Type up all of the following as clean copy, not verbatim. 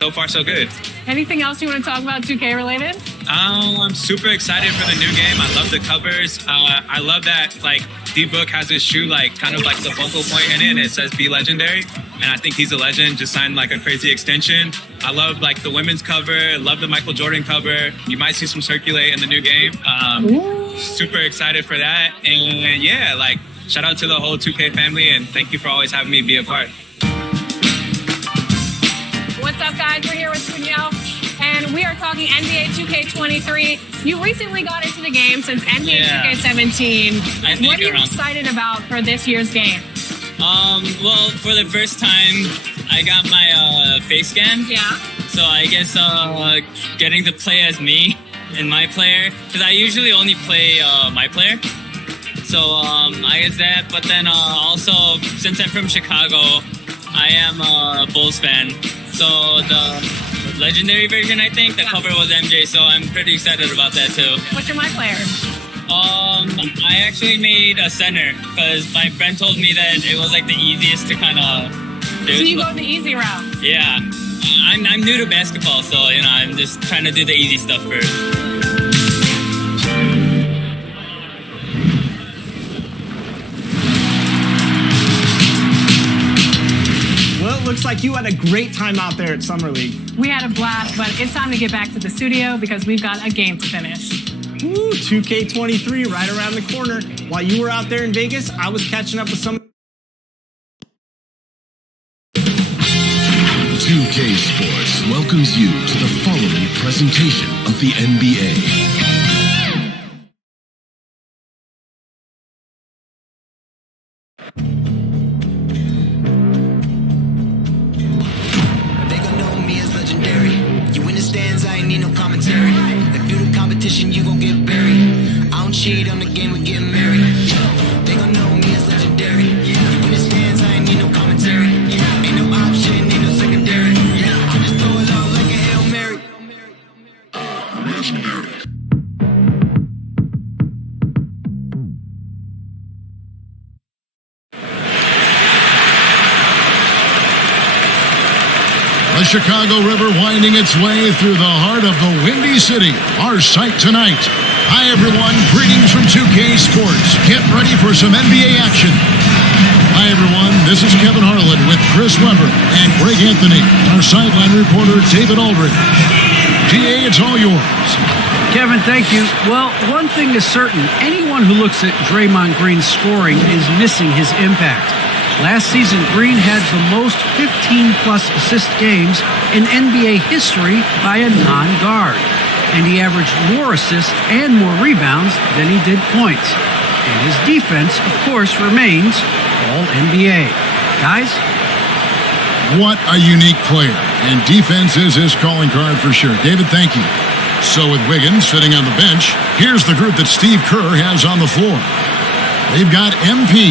So far, so good. Anything else you want to talk about 2K related? I'm super excited for the new game. I love the covers. I love that D-Book has his shoe kind of the focal point in it, and it says "Be Legendary." And I think he's a legend. Just signed a crazy extension. I love the women's cover. Love the Michael Jordan cover. You might see some circulate in the new game. Super excited for that. And yeah, shout out to the whole 2K family, and thank you for always having me be a part. What's up, guys? We're here with Danielle, and we are talking NBA 2K23. You recently got into the game since NBA 2K17. What are you excited about for this year's game? Well, for the first time, I got my face scan. Yeah. So I guess getting to play as me and my player, because I usually only play my player. So I guess that, but then also, since I'm from Chicago, I am a Bulls fan. So the legendary version, I think, the cover was MJ, so I'm pretty excited about that too. What's your my player? I actually made a center because my friend told me that it was the easiest to kind of do. So you go the easy route? Yeah. I'm new to basketball, so I'm just trying to do the easy stuff first. Looks like you had a great time out there at Summer League. We had a blast, but it's time to get back to the studio because we've got a game to finish. Woo, 2K23 right around the corner. While you were out there in Vegas, I was catching up with some 2K Sports welcomes you to the following presentation of the NBA. You gon' get buried. I don't cheat on the game, we get married. They gon' know me as legendary. You in the stands, I ain't need no commentary. Ain't no option, ain't no secondary. I just throw it out like a Hail Mary. Legendary. The Chicago River winding its way through the heart of the Windy City. Our sight tonight. Hi, everyone. Greetings from 2K Sports. Get ready for some NBA action. Hi, everyone. This is Kevin Harlan with Chris Webber and Greg Anthony. Our sideline reporter, David Aldridge. GA, it's all yours. Kevin, thank you. Well, one thing is certain. Anyone who looks at Draymond Green's scoring is missing his impact. Last season, Green had the most 15-plus assist games in NBA history by a non-guard. And he averaged more assists and more rebounds than he did points. And his defense, of course, remains All-NBA. Guys? What a unique player. And defense is his calling card for sure. David, thank you. So with Wiggins sitting on the bench, here's the group that Steve Kerr has on the floor. They've got MP.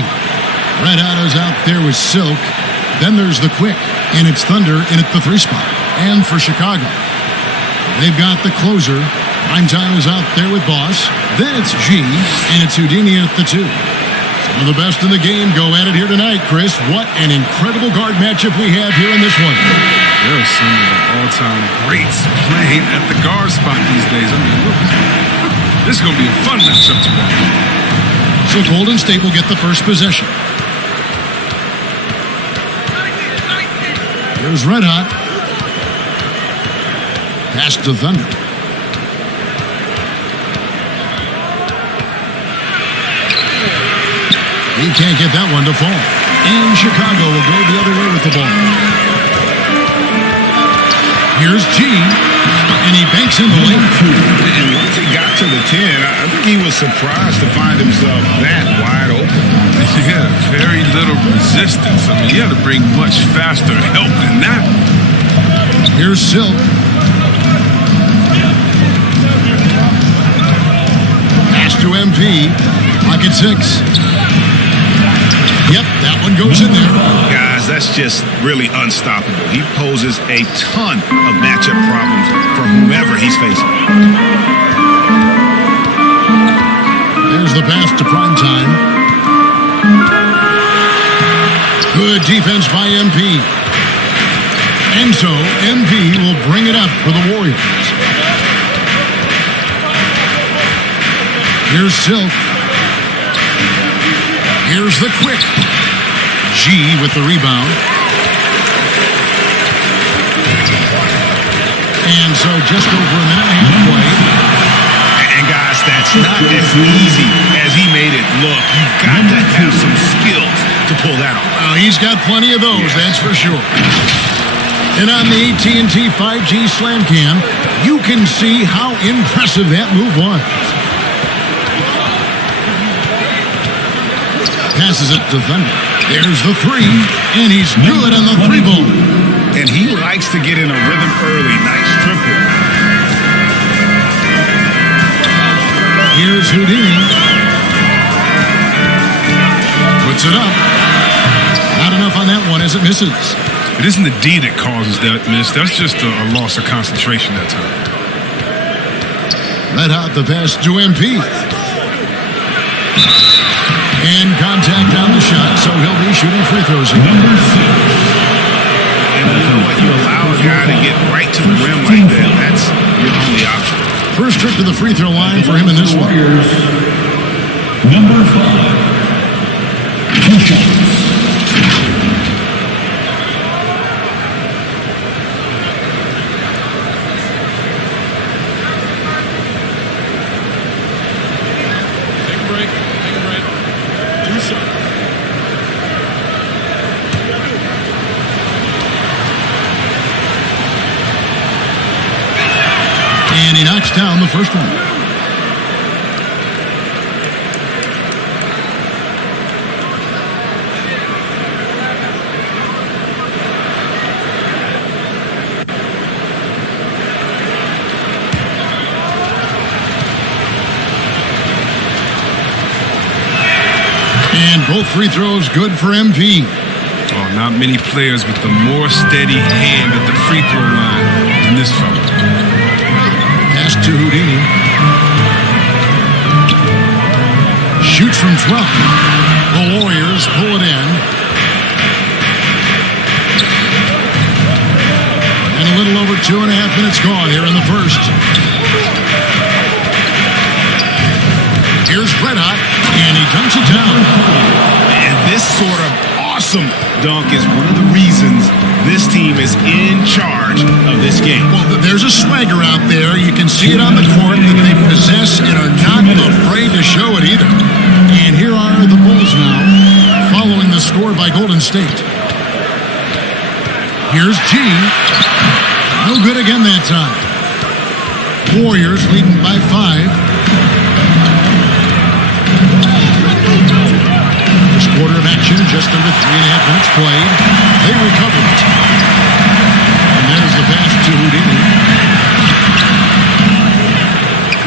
Red Hot is out there with Silk. Then there's the Quick, and it's Thunder in at the 3 spot. And for Chicago, they've got the closer. Primetime is out there with Boss. Then it's G, and it's Houdini at the 2. Some of the best in the game go at it here tonight, Chris. What an incredible guard matchup we have here in this one. There are some of the all-time greats playing at the guard spot these days. I mean, look, this is going to be a fun matchup to watch. So Golden State will get the first possession. Here's Red Hot. Pass to Thunder. He can't get that one to fall. And Chicago will go the other way with the ball. Here's G. And he banks in the lane. And once he got to the 10, I think he was surprised to find himself that wide open. Yeah, very little resistance. I mean, he had to bring much faster help than that. Here's Silk. Pass to MP. Pocket 6. Yep, that one goes in there. Guys, that's just really unstoppable. He poses a ton of matchup problems for whomever he's facing. There's the pass to Primetime. Good defense by MP. And so MP will bring it up for the Warriors. Here's Silk. Here's the quick. G with the rebound. And so just over a minute and a half played. And guys, that's not as easy as he made it look. You've got to have some skills to pull that off. Well, he's got plenty of those, that's for sure. And on the AT&T 5G Slam Cam, you can see how impressive that move was. Passes it to Thunder. There's the three, and he's good on the three ball. And he likes to get in a rhythm early. Nice triple. Here's Houdini. Puts it up. Not enough on that one as it misses. It isn't the D that causes that miss. That's just a loss of concentration that time. Red Hot the pass to MP. And contact on the shot, so he'll be shooting free throws again. And you know what? You allow a guy to get right to the rim like that. That's your only option. First trip to the free throw line for him in this one. Number 5. And he knocks down the first one. And both free throws good for MP. Oh, not many players with the more steady hand at the free throw line than this fella. Pass to Houdini. Shoots from 12. The Warriors pull it in. And a little over 2.5 minutes gone here in the first. Here's Red Hot, and he dunks it down. And this sort of awesome dunk is one of the reasons this team is in charge of this game. Well, there's a swagger out there. You can see it on the court that they possess and are not afraid to show it either. And here are the Bulls now, following the score by Golden State. Here's G. No good again that time. Warriors leading by 5. First quarter of action, just under 3.5 minutes played. They recover it. And there's the pass to Houdini.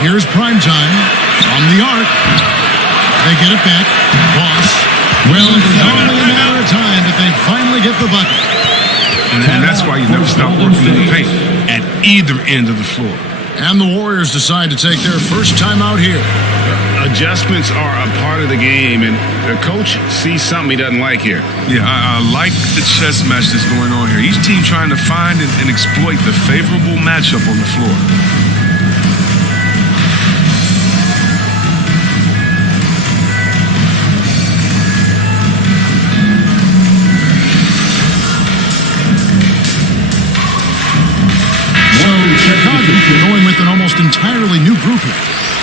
Here's primetime from the arc. They get it back. Boss. Well, it was only a matter of time that they finally get the bucket. And that's why you never stop working in the paint at either end of the floor. And the Warriors decide to take their first time out here. Adjustments are a part of the game, and the coach sees something he doesn't like here. Yeah, I like the chess match that's going on here. Each team trying to find and exploit the favorable matchup on the floor. Chicago going with an almost entirely new group here.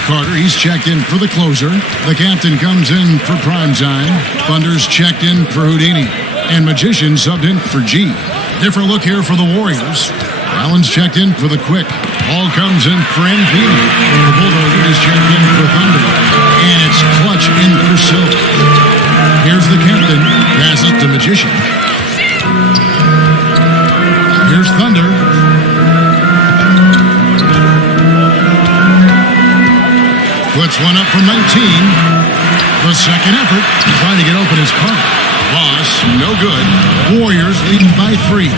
Carter, he's checked in for the closer. The captain comes in for primetime. Thunder's checked in for Houdini. And Magician subbed in for G. Different look here for the Warriors. Allen's checked in for the quick. All comes in for MP. The Bulldozer is checked in for Thunder. And it's clutch in for Silk. Here's the captain. Passes to Magician. Here's Thunder. Puts one up from 19. The second effort, trying to get open his car. Loss, no good. Warriors leading by 3.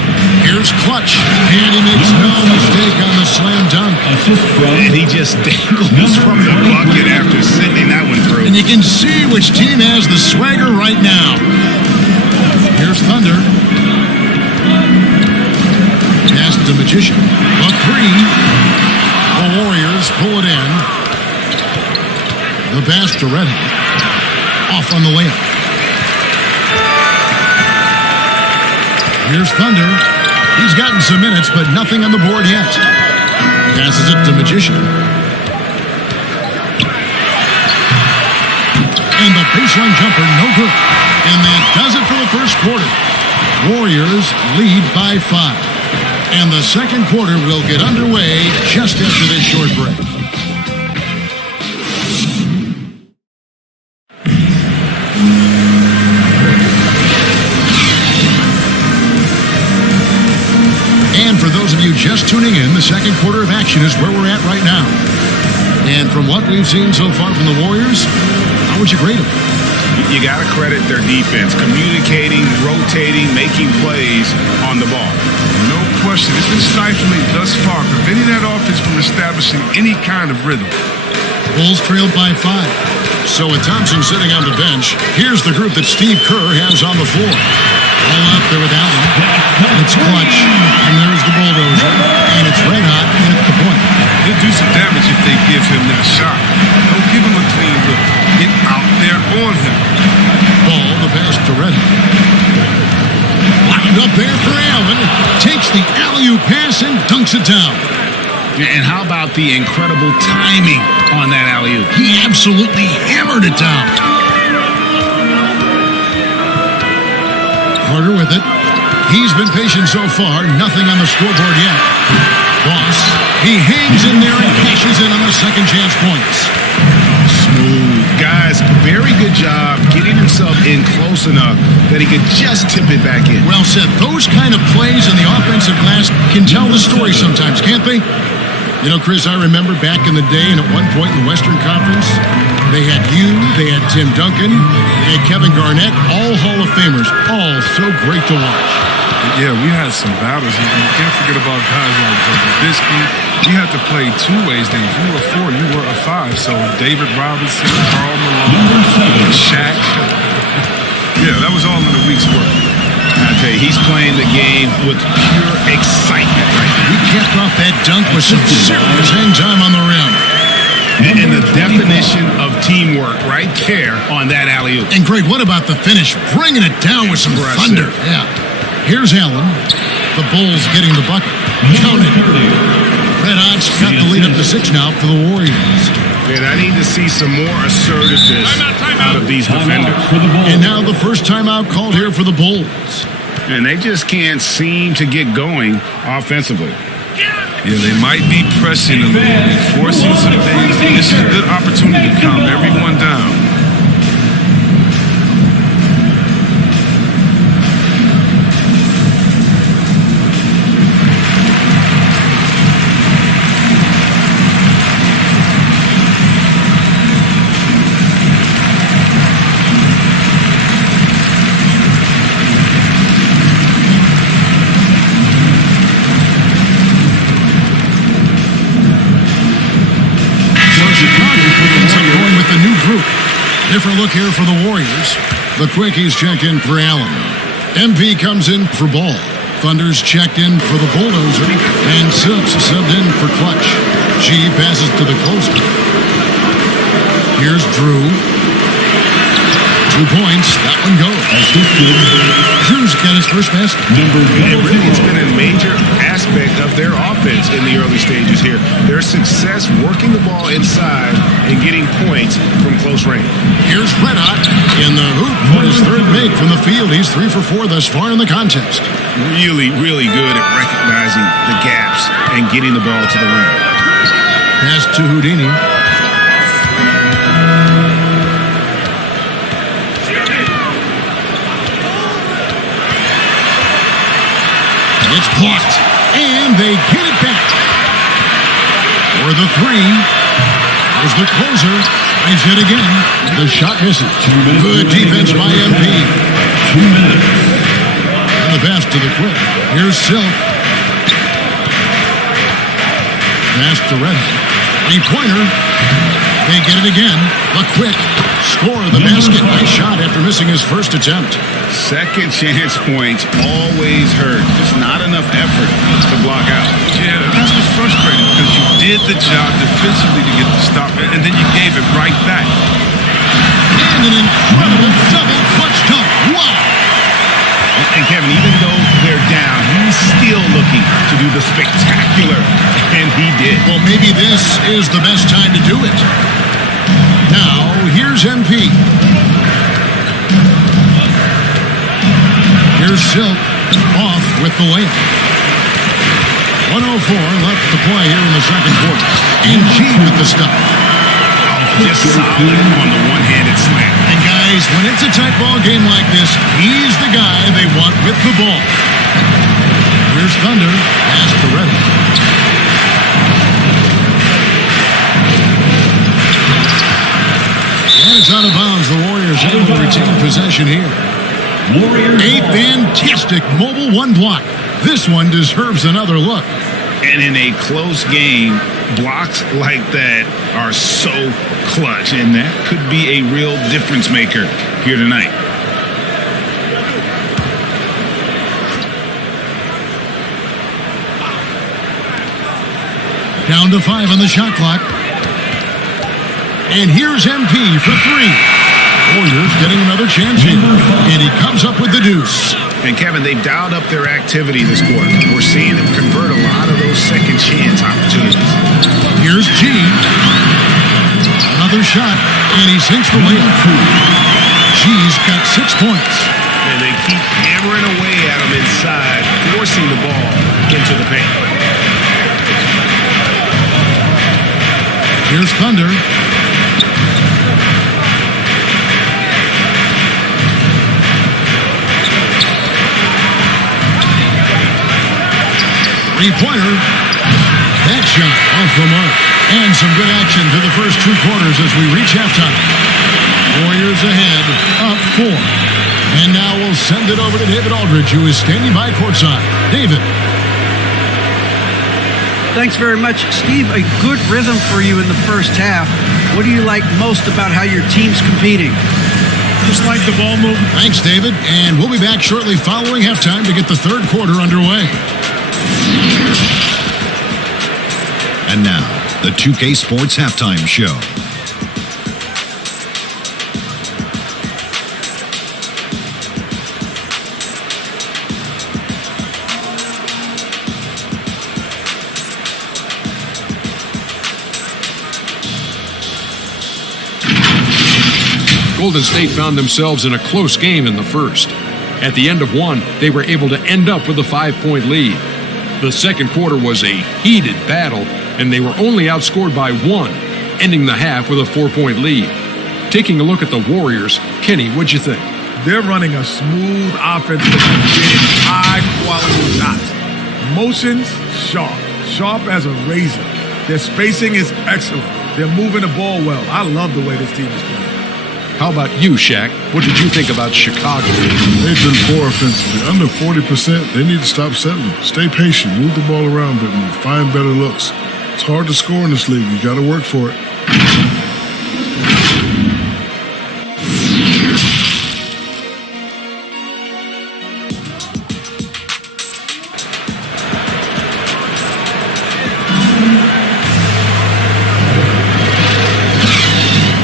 Here's Clutch, and he makes no mistake on the slam dunk. And he just dangles from the bucket after sending that one through. And you can see which team has the swagger right now. Here's Thunder. Magician. A three. The Warriors pull it in. The pass to Redden. Off on the layup. Here's Thunder. He's gotten some minutes, but nothing on the board yet. Passes it to Magician. And the baseline jumper, no good. And that does it for the first quarter. Warriors lead by 5. And the second quarter will get underway just after this short break. And for those of you just tuning in, the second quarter of action is where we're at right now. And from what we've seen so far from the Warriors, how would you grade them? You got to credit their defense, communicating, rotating, making plays on the ball. No question. It's been stifling thus far, preventing that offense from establishing any kind of rhythm. Bulls trailed by 5. So with Thompson sitting on the bench, here's the group that Steve Kerr has on the floor. All out there with Allen. It's clutch, and there's the bulldozer, and it's red hot at the point. He'll do some damage if they give him that shot. Don't give him a clean look. Get out there on him. Ball, the pass to Redden. Lined up there for Allen. Takes the alley-oop pass and dunks it down. And how about the incredible timing on that alley-oop? He absolutely hammered it down. Carter with it. He's been patient so far. Nothing on the scoreboard yet. Boss, he hangs in there and cashes in on the second chance points. Smooth. Guys, very good job getting himself in close enough that he could just tip it back in. Well said. Those kind of plays in the offensive glass can tell the story sometimes, can't they? You know, Chris, I remember back in the day, and at one point in the Western Conference, they had you, they had Tim Duncan, they had Kevin Garnett, all Hall of Famers, all so great to watch. Yeah, we had some battles. You can't forget about guys like Nowitzki. You had to play two ways then. If you were a 4, you were a 5. So David Robinson, Karl Malone, Shaq. Yeah, that was all in a week's work. I tell you, he's playing the game with pure excitement right now. He kept off that dunk with some serious hang time on the rim. And the definition of teamwork right there on that alley-oop. And Greg, what about the finish? Bringing it down with some thunder. Yeah. Here's Allen. The Bulls getting the bucket. Count it. Red Hot's got the lead up to 6 now for the Warriors. And I need to see some more assertiveness out of these defenders. And now the first timeout called here for the Bulls. And they just can't seem to get going offensively. Yeah, they might be pressing a little bit, forcing some things. This is a good opportunity to calm everyone down. Going with the new group. Different look here for the Warriors. The quickies check in for Allen. MP comes in for Ball. Thunder's checked in for the bulldozer. And Silks subbed in for Clutch. G passes to the closer. Here's Drew. 2 points. That one goes. Drew's got his first basket. It's been a major aspect of their offense in the early stages here. Their success working the ball inside and getting points from close range. Here's Red Hot in the hoop for his third make from the field. He's 3 for 4 thus far in the contest. Really, really good at recognizing the gaps and getting the ball to the rim. Pass to Houdini. It's blocked, and they get it back. For the 3, there's the closer. Tries it again. The shot misses. Good defense by MP. 2 minutes. And the pass to the quick. Here's Silk. Pass to Red. 3-pointer. They get it again. The quick. Score the basket. Nice shot after missing his first attempt. Second chance points always hurt. Just not enough enough effort to block out. Yeah, that's what's frustrating because you did the job defensively to get the stop, and then you gave it right back. And an incredible double clutch dunk. Wow! And Kevin, even though they're down, he's still looking to do the spectacular, and he did. Well, maybe this is the best time to do it. Now, here's MP. Here's Silk off with the layup. 1:04 left to play here in the second quarter. And G with the stuff. Just solid on the one-handed slam. And guys, when it's a tight ball game like this, he's the guy they want with the ball. Here's Thunder. Pass to Reddick. And it's out of bounds. The Warriors able to retain possession here. A fantastic mobile one block. This one deserves another look. And in a close game, blocks like that are so clutch, and that could be a real difference maker here tonight. Down to 5 on the shot clock. And here's MP for 3. Warriors getting another chance here. And he comes up with the deuce. And Kevin, they've dialed up their activity this quarter. We're seeing them convert a lot of those second chance opportunities. Here's G. Another shot, and he sinks the layup. G's got 6 points. And they keep hammering away at him inside, forcing the ball into the paint. Here's Thunder. Three-pointer. That shot off the mark. And some good action to the first 2 quarters as we reach halftime. Warriors ahead, up 4. And now we'll send it over to David Aldridge, who is standing by courtside. David. Thanks very much, Steve. A good rhythm for you in the first half. What do you like most about how your team's competing? Just like the ball movement. Thanks, David. And we'll be back shortly following halftime to get the third quarter underway. And now, the 2K Sports Halftime Show. Golden State found themselves in a close game in the first. At the end of one, they were able to end up with a 5-point lead. The second quarter was a heated battle, and they were only outscored by 1, ending the half with a 4-point lead. Taking a look at the Warriors, Kenny, what'd you think? They're running a smooth offense that can get high-quality shots. Motions, sharp as a razor. Their spacing is excellent. They're moving the ball well. I love the way this team is playing. How about you, Shaq? What did you think about Chicago? They've been poor offensively. Under 40%, they need to stop settling. Stay patient, move the ball around a bit more, find better looks. It's hard to score in this league. You got to work for it.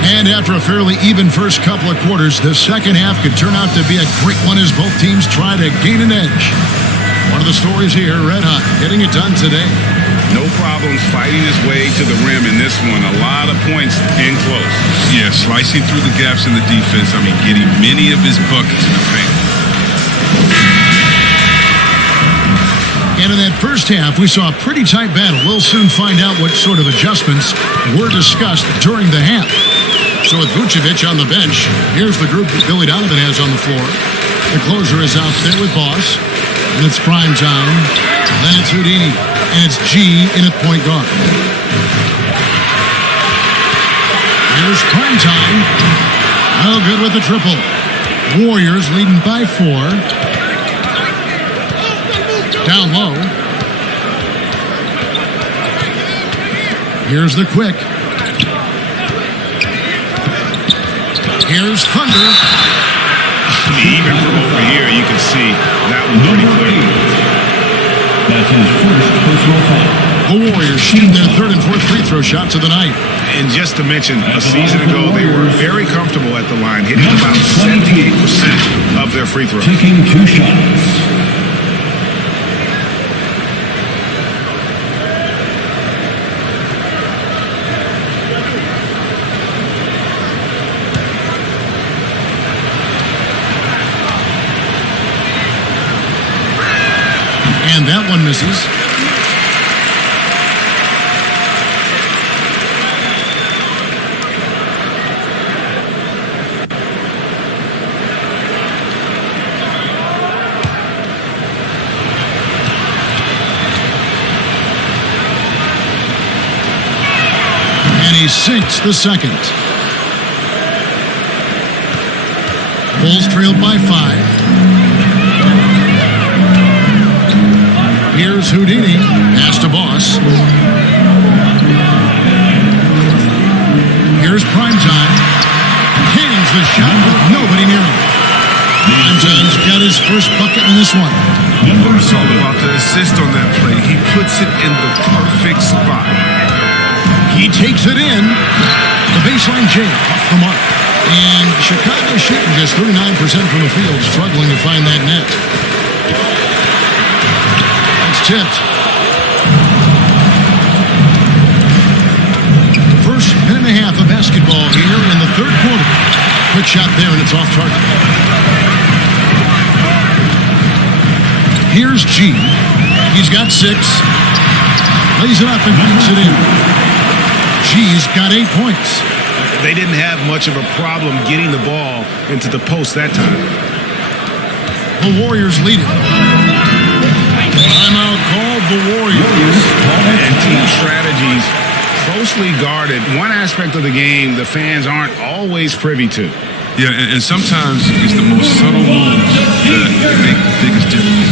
And after a fairly even first couple of quarters, the second half could turn out to be a great one as both teams try to gain an edge. One of the stories here, Red Hot, getting it done today. No problems fighting his way to the rim in this one. A lot of points in close. Yeah, slicing through the gaps in the defense. I mean, getting many of his buckets in the paint. And in that first half, we saw a pretty tight battle. We'll soon find out what sort of adjustments were discussed during the half. So with Vucevic on the bench, here's the group that Billy Donovan has on the floor. The closer is out there with Boss. And it's prime time. Then it's Houdini. And it's G in at point guard. Here's prime time. No good with the triple. Warriors leading by 4. Down low. Here's the quick. Here's Thunder. I mean, even from over here, you can see that one pretty clear. That's his first personal foul. The Warriors shooting their third and fourth free throw shots of the night. And just to mention, a season ago, they were very comfortable at the line, hitting about 78% of their free throws. Taking 2 shots. And that one misses. And he sinks the second. Bulls trailed by 5. Here's Houdini. Pass to Boss. Here's Primetime. Hangs the shot with nobody near him. Primetime's got his first bucket in this one. It's all about the assist on that play. He puts it in the perfect spot. He takes it in. The baseline jam off the mark. And Chicago shooting just 39% from the field, struggling to find that net. Tipped. First minute and a half of basketball here in the third quarter. Quick shot there, and it's off target. Here's G. He's got 6. Lays it up and banks it in. G's got 8 points. They didn't have much of a problem getting the ball into the post that time. The Warriors lead it. Timeout called the Warriors. And team strategies closely guarded. One aspect of the game the fans aren't always privy to. Yeah, and sometimes it's the most subtle moves that make the biggest difference.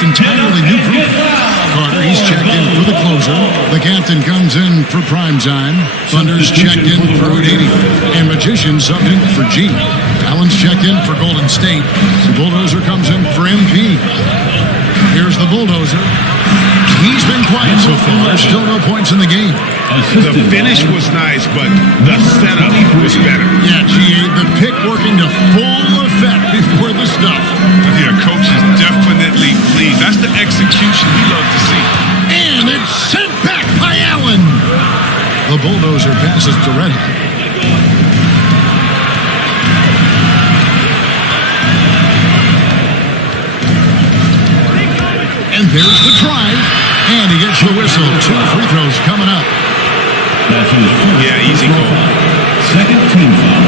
Entirely new group. Carter, he's checked in for the closer. The captain comes in for Primetime. Thunder's checked in for Houdini. And Magician subbed in for G. Allen's checked in for Golden State. The Bulldozer comes in for MP. Here's the Bulldozer. He's been quiet so far. Still no points in the game. The finish was nice, but the setup was better. Yeah, G.A., the pick working to full effect before the stuff. Yeah, coach is definitely pleased. That's the execution we love to see. And it's sent back by Allen. The Bulldozer passes to Reddick. And there's the drive. And he gets the whistle. 2 free throws coming up. That's his first easy goal. Second team foul.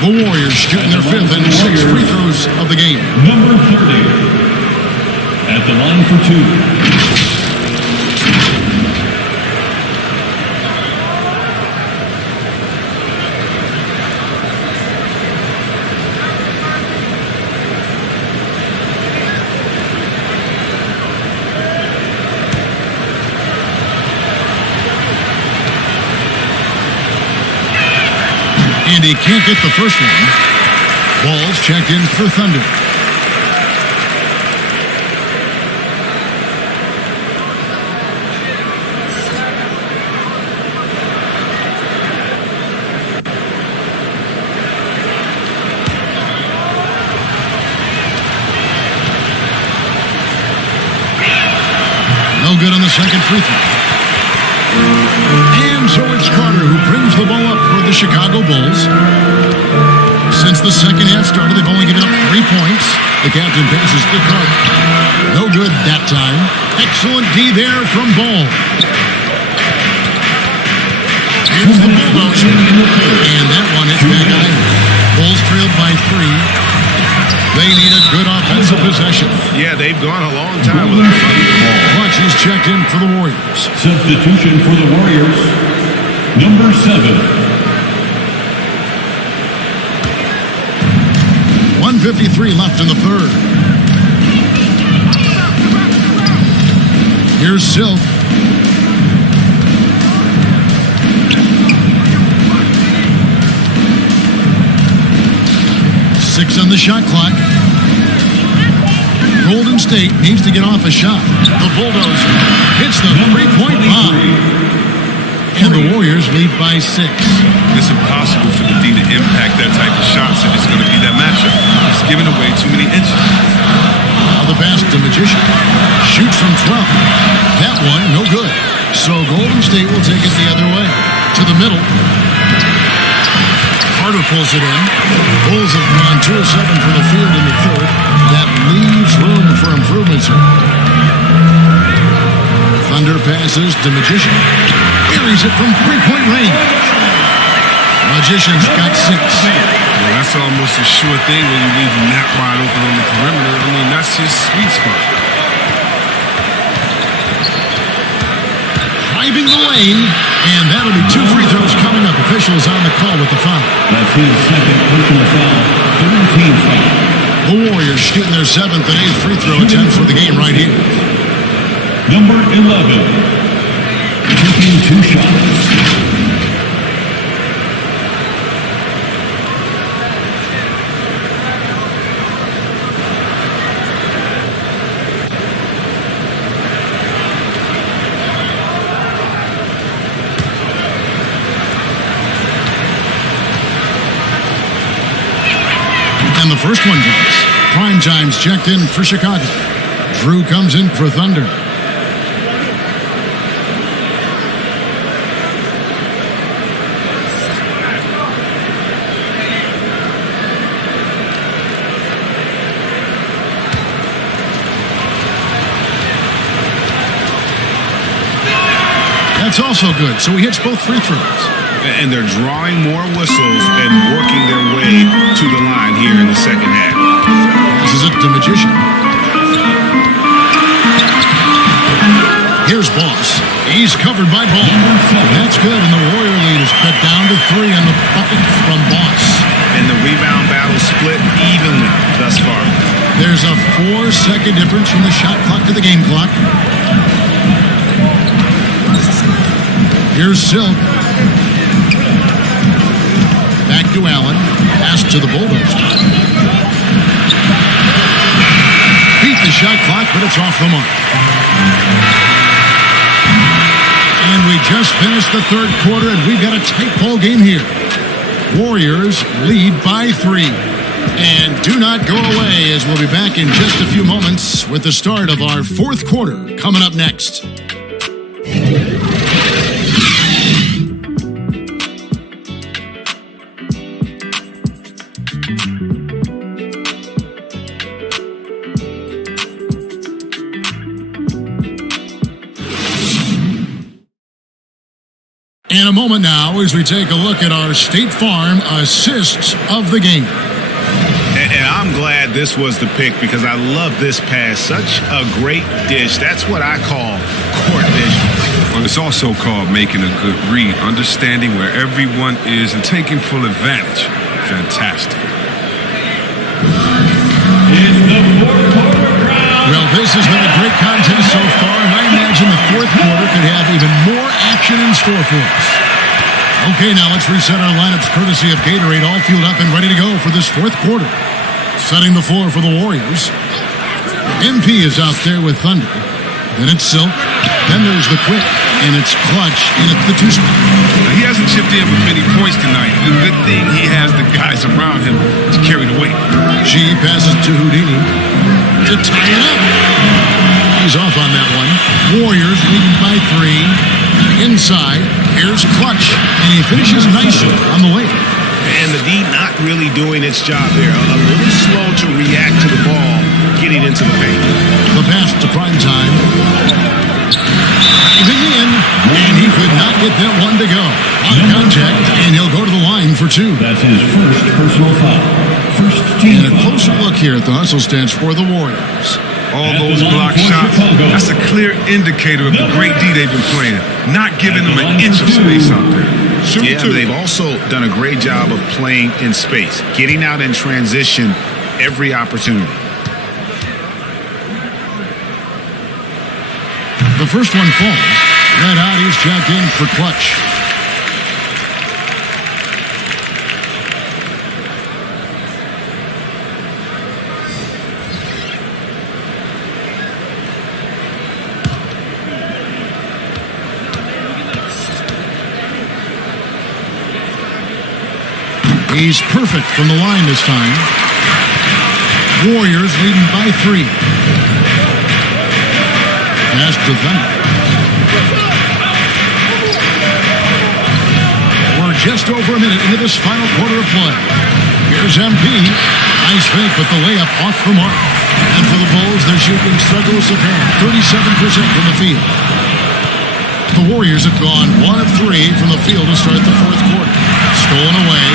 The Warriors shooting their 5th and 6th free throws of the game. Number 30. At the line for 2. And he can't get the first one. Ball's checked in for Thunder. No good on the second free throw. And so it's Carter who brings the ball up for the Chicago Bulls. Since the second half started, they've only given up 3 points. The captain passes to Carter. No good that time. Excellent D there from Ball. Here's the Bulldozer. And that one is back on. Bulls trailed by 3. They need a good offensive possession. Yeah, they've gone a long time without running the ball. Clutch is checked in for the Warriors. Substitution for the Warriors. Number 7. 1:53 left in the third. Here's Silk. Six on the shot clock. Golden State needs to get off a shot. The Bulldozer hits the three-point bomb. And the Warriors lead by 6. It's impossible for the D to impact that type of shots if it's going to be that matchup. He's giving away too many inches. Now the pass to Magician. Shoots from 12. That one, no good. So Golden State will take it the other way. To the middle. Carter pulls it in. Bulls have gone 2 of 7 from the field in the third. That leaves room for improvements here. Thunder passes to Magician. Carries it from three-point range. Magician's got 6. Well, that's almost a sure thing when you leave him that wide open on the perimeter. I mean, that's his sweet spot. Driving the lane, and that'll be 2 free throws coming up. Officials on the call with the foul. That's his second personal foul. 13 foul. The Warriors shooting their 7th and 8th free throw attempts for the game right here. Number 11. Taking 2 shots. And the first one drops. Prime time's checked in for Chicago. Drew comes in for Thunder. That's also good. So he hits both free throws. And they're drawing more whistles and working their way to the line here in the second half. This is it to Magician. Here's Boss. He's covered by Ball. That's good, and the Warrior lead is cut down to 3 on the bucket from Boss. And the rebound battle split evenly thus far. There's a 4-second difference from the shot clock to the game clock. Here's Silk. Back to Allen. Pass to the Bulldogs. Beat the shot clock, but it's off the mark. And we just finished the third quarter, and we've got a tight ball game here. Warriors lead by 3. And do not go away, as we'll be back in just a few moments with the start of our fourth quarter coming up next. In a moment now, as we take a look at our State Farm assists of the game. And I'm glad this was the pick because I love this pass. Such a great dish. That's what I call court vision. Well, it's also called making a good read, understanding where everyone is and taking full advantage. Fantastic. Well, this has been a great contest so far, and I imagine the fourth quarter could have even more action in store for us. Okay, now let's reset our lineups courtesy of Gatorade, all fueled up and ready to go for this fourth quarter. Setting the floor for the Warriors. MP is out there with Thunder. Then it's Silk. Then there's the Quick, and it's Clutch in at the 2 spot. He hasn't chipped in with many points tonight. The good thing he has the guys around him to carry the weight. She passes to Houdini to tie it up. He's off on that one. Warriors leading by 3. Inside, here's Clutch, and he finishes nicely on the way. And the D not really doing its job there. A little slow to react to the ball getting into the paint. The pass to Prime Time. Diving in, and he could not get that one to go. On contact, and he'll go to the line for 2. That's his first personal foul. First team. And a closer look here at the hustle stance for the Warriors. All those block shots, that's a clear indicator of the great D they've been playing. Not giving them an inch of space out there. Yeah, they've also done a great job of playing in space, getting out in transition every opportunity. The first one falls. Red Hot is checked in for Clutch. He's perfect from the line this time. Warriors leading by 3. Pass to Thunder. We're just over a minute into this final quarter of play. Here's MP. Nice fake, but the layup off the mark. And for the Bulls, their shooting struggles apparent. 37% from the field. The Warriors have gone 1 of 3 from the field to start the fourth quarter. Stolen away.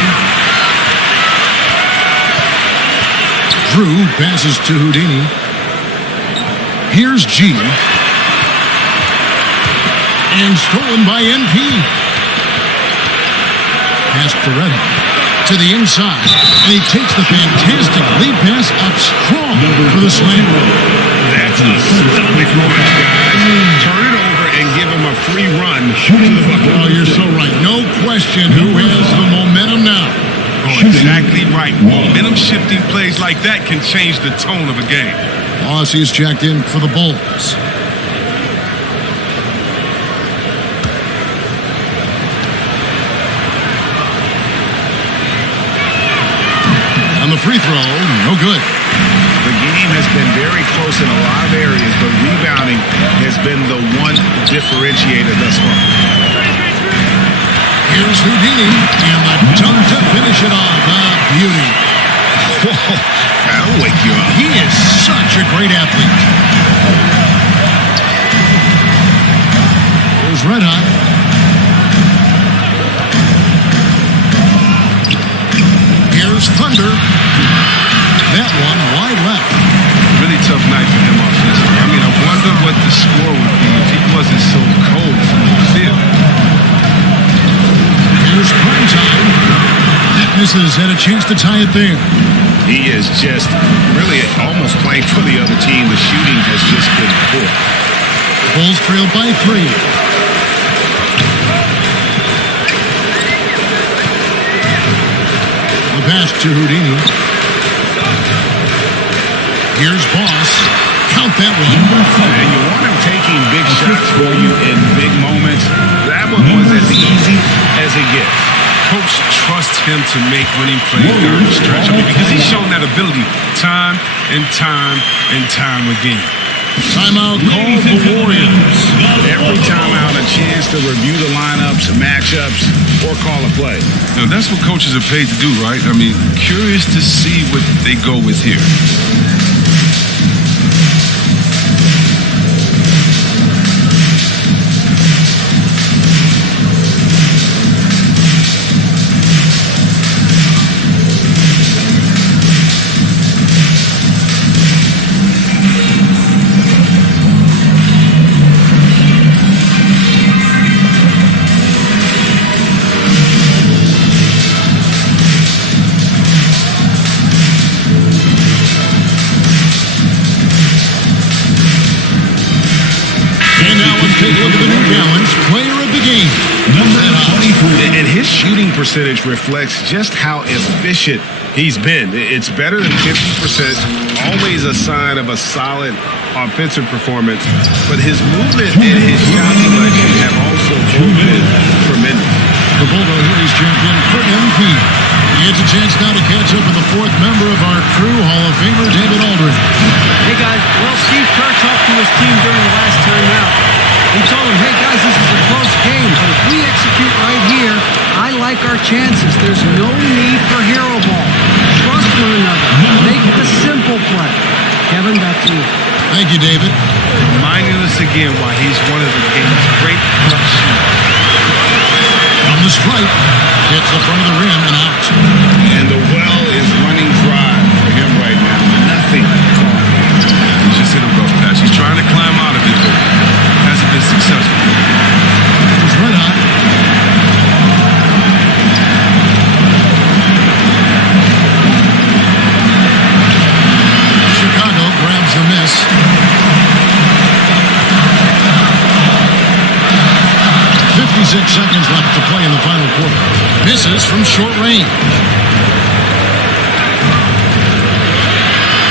Drew passes to Houdini. Here's G. And stolen by NP. Pass to Reddy. To the inside. And he takes the fantastic lead pass up strong for the slam. That's a stomach punch, guys. Turn it over and give him a free run to the bucket. Oh, you're so right. No question who has the momentum now. Oh, exactly right. Momentum shifting plays like that can change the tone of a game. Aussie's checked in for the Bulls. On the free throw, no good. The game has been very close in a lot of areas, but rebounding has been the one differentiator thus far. Here's Houdini, and the dunk to finish it off. Beauty. Whoa, that'll wake you up. He is such a great athlete. Here's Red Hot. Here's Thunder. That one wide left. Really tough night for him offensively. I mean, I wonder what the score would be if he wasn't so cold from the field. Here's Prime Time. That misses, had a chance to tie it there. He is just really almost playing for the other team. The shooting has just been poor. Bulls trailed by 3. The pass to Houdini. Here's Boss. Count that one. And you want him taking big shots for you in big moments. That one was as easy as it gets. Coach trusts him to make winning plays down the stretch. I mean, because he's shown that ability time and time and time again. Timeout called the Warriors. Every timeout, a chance to review the lineups, matchups, or call a play. Now, that's what coaches are paid to do, right? I mean, curious to see what they go with here. Player of the game. And his shooting percentage reflects just how efficient he's been. It's better than 50%, always a sign of a solid offensive performance. But his movement and his shot selection have also both been tremendous. The Bulldogs champion for MP. He gets a chance now to catch up with the fourth member of our crew, Hall of Famer David Aldridge. Hey guys, well, Steve Kerr talked to his team during the last timeout. He told them, hey guys, this is a close game, but if we execute right here, I like our chances. There's no need for hero ball. Trust one another. Make the simple play. Kevin, back to you. Thank you, David. Reminding us again why he's one of the game's great clutch shooters. From the stripe, hits the front of the rim and out. And the well is running dry for him right now. Nothing. He just hit a rough patch. He's trying to climb out of it, but hasn't been successful. It's Red Hot. seconds left to play in the final quarter. Misses from short range.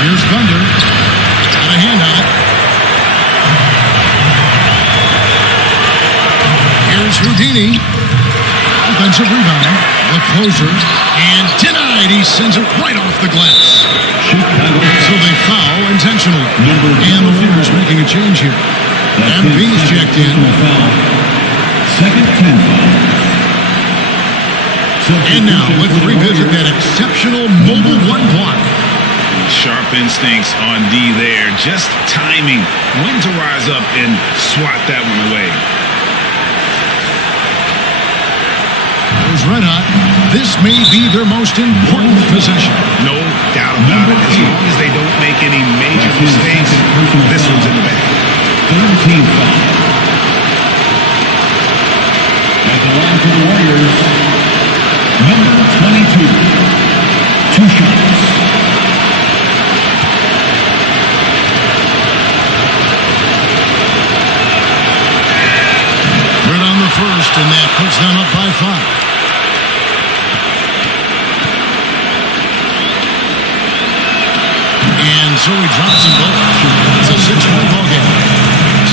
Here's Thunder. Got a hand on it. Here's Houdini. Offensive rebound. The closer. And denied. He sends it right off the glass. So they foul intentionally. And the Warriors making a change here. MV's checked in. Second 10 foul. And now let's revisit that exceptional mobile one block. Sharp instincts on D there. Just timing when to rise up and swat that one away. There's Red Hot. This may be their most important possession. No doubt about it. As long as they don't make any major mistakes, this one's in the bag. 13 foul. At the line for the Warriors, number 22. 2 shots. Right on the first, and that puts them up by 5. And so he drops them both. It's a 6-point ball game.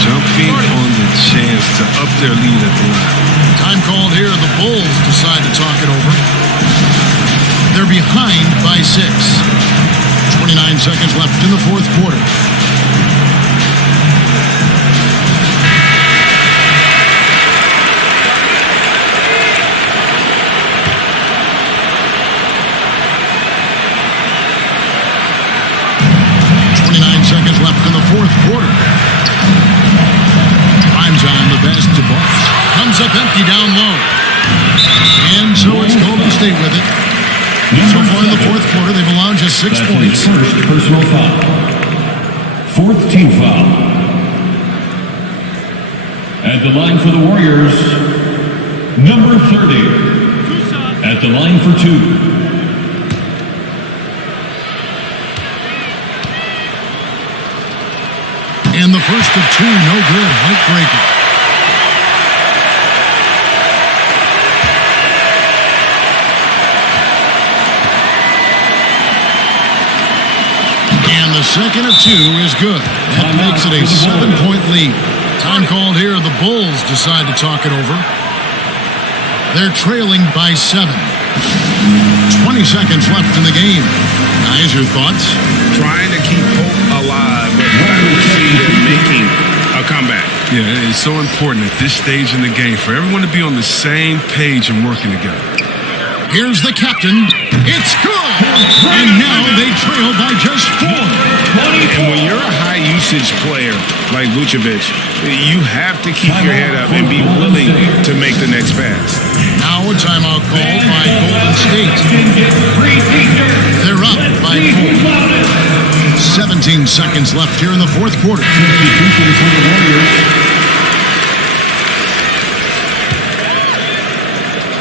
Jumping on the chance to up their lead at the line. Time called here. The Bulls decide to talk it over. They're behind by 6. 29 seconds left in the fourth quarter. Seconds left in the fourth quarter. Prime time, the pass to Boss. Comes up empty down low. And so it's Golden State with it. So far in the fourth quarter, they've allowed just 6 points. First personal foul. Fourth team foul. At the line for the Warriors, number 30. At the line for 2. And the first of 2, no good. Heartbreaker. And the second of 2 is good. That makes it a 7-point lead. Time called here. The Bulls decide to talk it over. They're trailing by 7. 20 seconds left in the game. Guys, your thoughts? Trying to keep hope alive, but I don't see them making a comeback. Yeah, it's so important at this stage in the game for everyone to be on the same page and working together. Here's the captain. It's good! And now they trail by just 4. And when you're a high-usage player like Vucevic, you have to keep your head up and be willing to make the next pass. Now a timeout called by Golden State. They're up by 4. 17 seconds left here in the fourth quarter.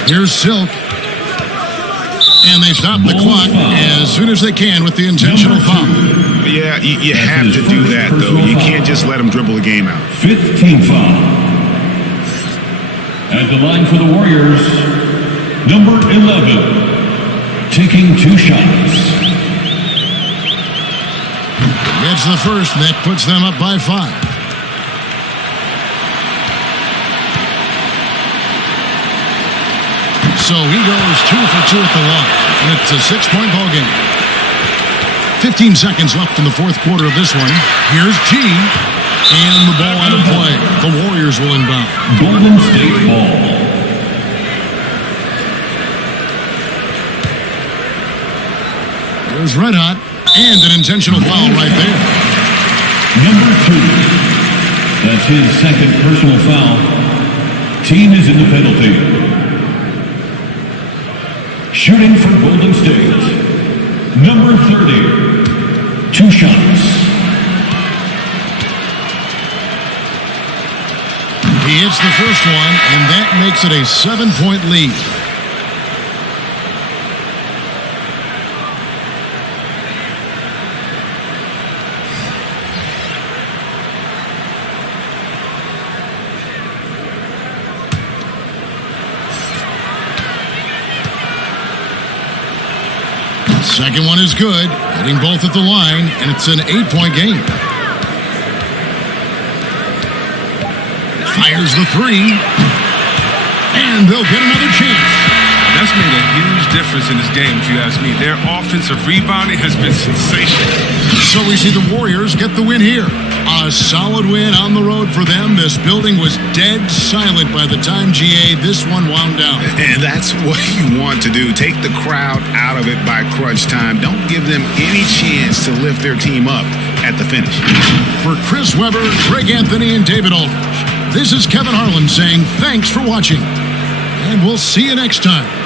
Here's Silk. And they stop the clock as soon as they can with the intentional foul. Yeah, you have to do that, though. You can't just let them dribble the game out. 15 foul. At the line for the Warriors, number 11, taking 2 shots. Gets the first, and that puts them up by 5. So he goes 2 for 2 at the line, and it's a 6-point ball game. 15 seconds left in the fourth quarter of this one. Here's G, and the ball out of play. The Warriors will inbound. Golden State ball. There's Red Hot, and an intentional foul right there. Number 2. That's his second personal foul. Team is in the penalty. Shooting for Golden State, number 30, 2 shots. He hits the first one, and that makes it a 7-point lead. Second one is good, hitting both at the line, and it's an 8-point game. Fires the three, and they'll get another chance. That's made a huge difference in this game, if you ask me. Their offensive rebounding has been sensational. So we see the Warriors get the win here. A solid win on the road for them. This building was dead silent by the time, GA, this one wound down. And that's what you want to do. Take the crowd out of it by crunch time. Don't give them any chance to lift their team up at the finish. For Chris Webber, Greg Anthony, and David Aldridge, this is Kevin Harlan saying thanks for watching. And we'll see you next time.